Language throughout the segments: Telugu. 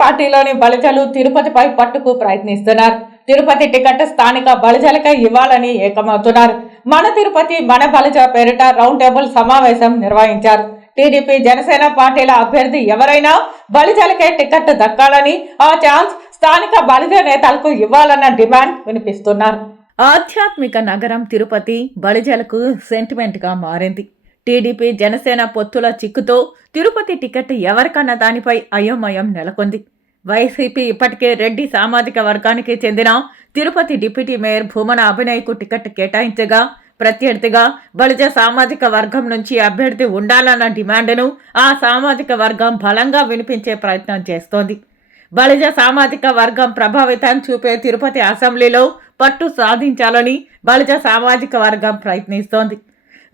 పార్టీలోని బలిజలు తిరుపతిపై పట్టుకు ప్రయత్నిస్తున్నారు. తిరుపతి టికెట్ స్థానిక బలిజలకే ఇవ్వాలని ఏకమవుతున్నారు. మన తిరుపతి మన బలిజ పేరిట రౌండ్ టేబుల్ సమావేశం నిర్వహించారు. టీడీపీ జనసేన పార్టీల అభ్యర్థి ఎవరైనా బలిజలకే టికెట్ దక్కాలని, ఆ ఛాన్స్ స్థానిక బలిజ నేతలకు ఇవ్వాలన్న డిమాండ్ వినిపిస్తున్నారు. ఆధ్యాత్మిక నగరం తిరుపతి బలిజలకు సెంటిమెంట్ గా మారింది. టీడీపీ జనసేన పొత్తుల చిక్కుతో తిరుపతి టికెట్ ఎవరికన్న దానిపై అయోమయం నెలకొంది. వైసీపీ ఇప్పటికే రెడ్డి సామాజిక వర్గానికి చెందిన తిరుపతి డిప్యూటీ మేయర్ భూమన అభినయ్కు టికెట్ కేటాయించగా, ప్రత్యర్థిగా బలిజ సామాజిక వర్గం నుంచి అభ్యర్థి ఉండాలన్న డిమాండ్ను ఆ సామాజిక వర్గం బలంగా వినిపించే ప్రయత్నం చేస్తోంది. బలిజ సామాజిక వర్గం ప్రభావితం చూపే తిరుపతి అసెంబ్లీలో పట్టు సాధించాలని బలిజ సామాజిక వర్గం ప్రయత్నిస్తోంది.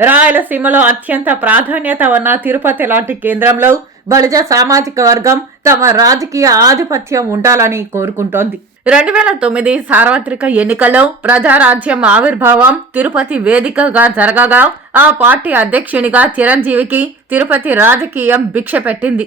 రాయలసీమలో అత్యంత ప్రాధాన్యత ఉన్న తిరుపతి లాంటి కేంద్రంలో బలిజ సామాజిక వర్గం తమ రాజకీయ ఆధిపత్యం ఉండాలని కోరుకుంటోంది. 2009 సార్వత్రిక ఎన్నికల్లో ప్రజారాజ్యం ఆవిర్భావం తిరుపతి వేదికగా జరగగా ఆ పార్టీ అధ్యక్షునిగా చిరంజీవికి తిరుపతి రాజకీయం భిక్ష పెట్టింది.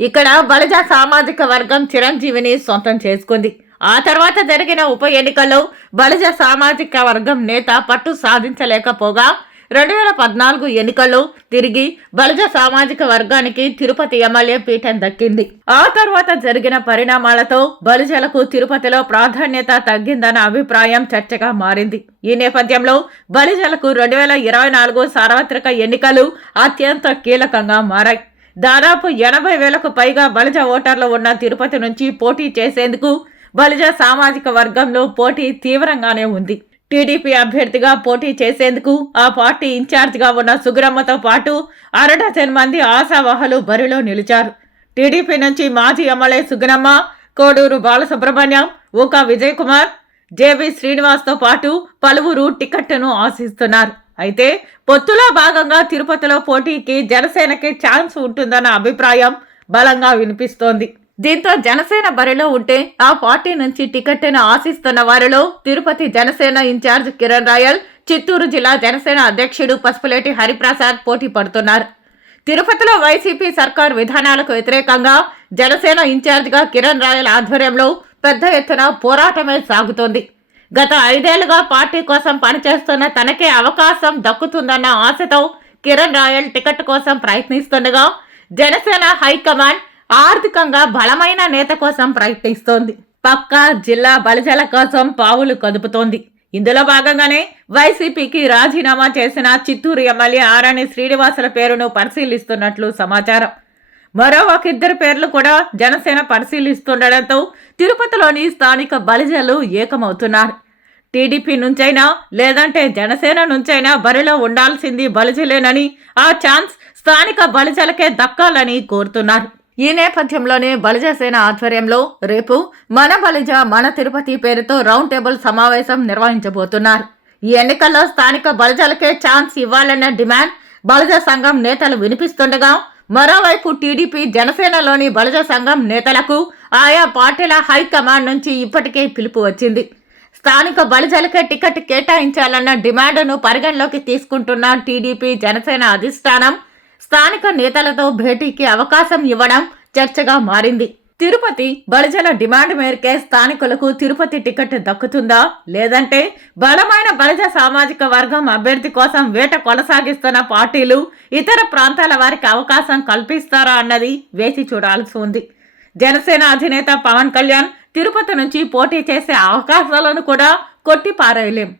ఇక్కడ బలిజ సామాజిక వర్గం చిరంజీవిని సొంతం చేసుకుంది. ఆ తర్వాత జరిగిన ఉప ఎన్నికల్లో బలిజ సామాజిక వర్గం నేత పట్టు సాధించలేకపోగా 2014 ఎన్నికల్లో తిరిగి బలిజ సామాజిక వర్గానికి తిరుపతి ఎమ్మెల్యే పీఠం దక్కింది. ఆ తర్వాత జరిగిన పరిణామాలతో బలిజలకు తిరుపతిలో ప్రాధాన్యత తగ్గిందన్న అభిప్రాయం చర్చగా మారింది. ఈ నేపథ్యంలో బలిజలకు 2024 సార్వత్రిక ఎన్నికలు అత్యంత కీలకంగా మారాయి. దాదాపు 80,000కు పైగా బలిజ ఓటర్లు ఉన్న తిరుపతి నుంచి పోటీ చేసేందుకు బలిజ సామాజిక వర్గంలో పోటీ తీవ్రంగానే ఉంది. టీడీపీ అభ్యర్థిగా పోటీ చేసేందుకు ఆ పార్టీ ఇన్ఛార్జిగా ఉన్న సుగురమ్మతో పాటు 1/2 మంది ఆశావాహులు బరిలో నిలిచారు. టీడీపీ నుంచి మాజీ ఎమ్మెల్యే సుగురమ్మ, కోడూరు బాలసుబ్రహ్మణ్యం, ఊకా విజయ్ కుమార్, జేబీ శ్రీనివాస్తో పాటు పలువురు టికెట్ను ఆశిస్తున్నారు. అయితే పొత్తులో భాగంగా తిరుపతిలో పోటీకి జనసేనకి ఛాన్స్ ఉంటుందన్న అభిప్రాయం బలంగా వినిపిస్తోంది. దీంతో జనసేన బరిలో ఉంటే ఆ పార్టీ నుంచి టికెట్ను ఆశిస్తున్న వారిలో తిరుపతి జనసేన ఇన్ఛార్జ్ కిరణ్ రాయల్, చిత్తూరు జిల్లా జనసేన అధ్యక్షుడు పసుపులేటి హరిప్రసాద్ పోటీ పడుతున్నారు. తిరుపతిలో వైసీపీ సర్కార్ విధానాలకు వ్యతిరేకంగా జనసేన ఇన్ఛార్జిగా కిరణ్ రాయల్ ఆధ్వర్యంలో పెద్ద ఎత్తున పోరాటమే సాగుతోంది. గత 5 ఏళ్లుగా పార్టీ కోసం పనిచేస్తున్న తనకే అవకాశం దక్కుతుందన్న ఆశతో కిరణ్ రాయల్ టికెట్ కోసం ప్రయత్నిస్తుండగా జనసేన హైకమాండ్ ఆర్థికంగా బలమైన నేత కోసం ప్రయత్నిస్తోంది. పక్కా జిల్లా బలిజల కోసం పావులు కదుపుతోంది. ఇందులో భాగంగానే వైసీపీకి రాజీనామా చేసిన చిత్తూరు ఎమ్మెల్యే ఆరణి శ్రీనివాసుల పేరును పరిశీలిస్తున్నట్లు సమాచారం. మరో ఒకిద్దరు పేర్లు కూడా జనసేన పరిశీలిస్తుండటంతో తిరుపతిలోని స్థానిక బలిజలు ఏకమవుతున్నారు. టీడీపీ నుంచైనా లేదంటే జనసేన నుంచైనా బరిలో ఉండాల్సింది బలిజలేనని, ఆ ఛాన్స్ స్థానిక బలిజలకే దక్కాలని కోరుతున్నారు. ఈ నేపథ్యంలోనే బలిజ సేన ఆధ్వర్యంలో రేపు మన బలిజ మన తిరుపతి పేరుతో రౌండ్ టేబుల్ సమావేశం నిర్వహించబోతున్నారు. ఈ ఎన్నికల్లో స్థానిక బలిజలకే ఛాన్స్ ఇవ్వాలన్న డిమాండ్ బలిజ సంఘం నేతలు వినిపిస్తుండగా, మరోవైపు టీడీపీ జనసేనలోని బలిజ సంఘం నేతలకు ఆయా పార్టీల హైకమాండ్ నుంచి ఇప్పటికే పిలుపు వచ్చింది. స్థానిక బలిజలకే టికెట్ కేటాయించాలన్న డిమాండ్ను పరిగణలోకి తీసుకుంటున్న టీడీపీ జనసేన అధిష్టానం స్థానిక నేతలతో భేటీకి అవకాశం ఇవ్వడం చర్చగా మారింది. తిరుపతి బలిజల డిమాండ్ మేరకే స్థానికులకు తిరుపతి టికెట్ దక్కుతుందా, లేదంటే బలమైన బలిజ సామాజిక వర్గం అభ్యర్థి కోసం వేట కొనసాగిస్తున్న పార్టీలు ఇతర ప్రాంతాల వారికి అవకాశం కల్పిస్తారా అన్నది వేచి చూడాల్సి ఉంది. జనసేన అధినేత పవన్ కళ్యాణ్ తిరుపతి నుంచి పోటీ చేసే అవకాశాలను కూడా కొట్టిపారేయలేం.